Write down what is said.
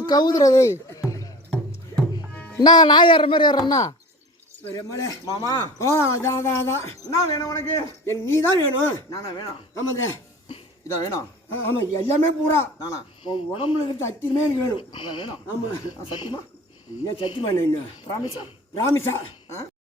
உடம்பு கவுதுறது என்ன நாய் ஏற மாதிரி ஏறண்ணா மாமா அதான் என்ன வேணும் உனக்கு? நீ தான் வேணும். நானா வேணும்? ஆமாங்க இதான் வேணும். ஆமா எல்லாமே பூரா நானா உடம்புல இருக்கிற அத்தியுமே எனக்கு வேணும். அதான் வேணும். ஆமா சத்தியமா? என்ன சத்தியமா என்ன பிராமிஸா? பிராமிஸா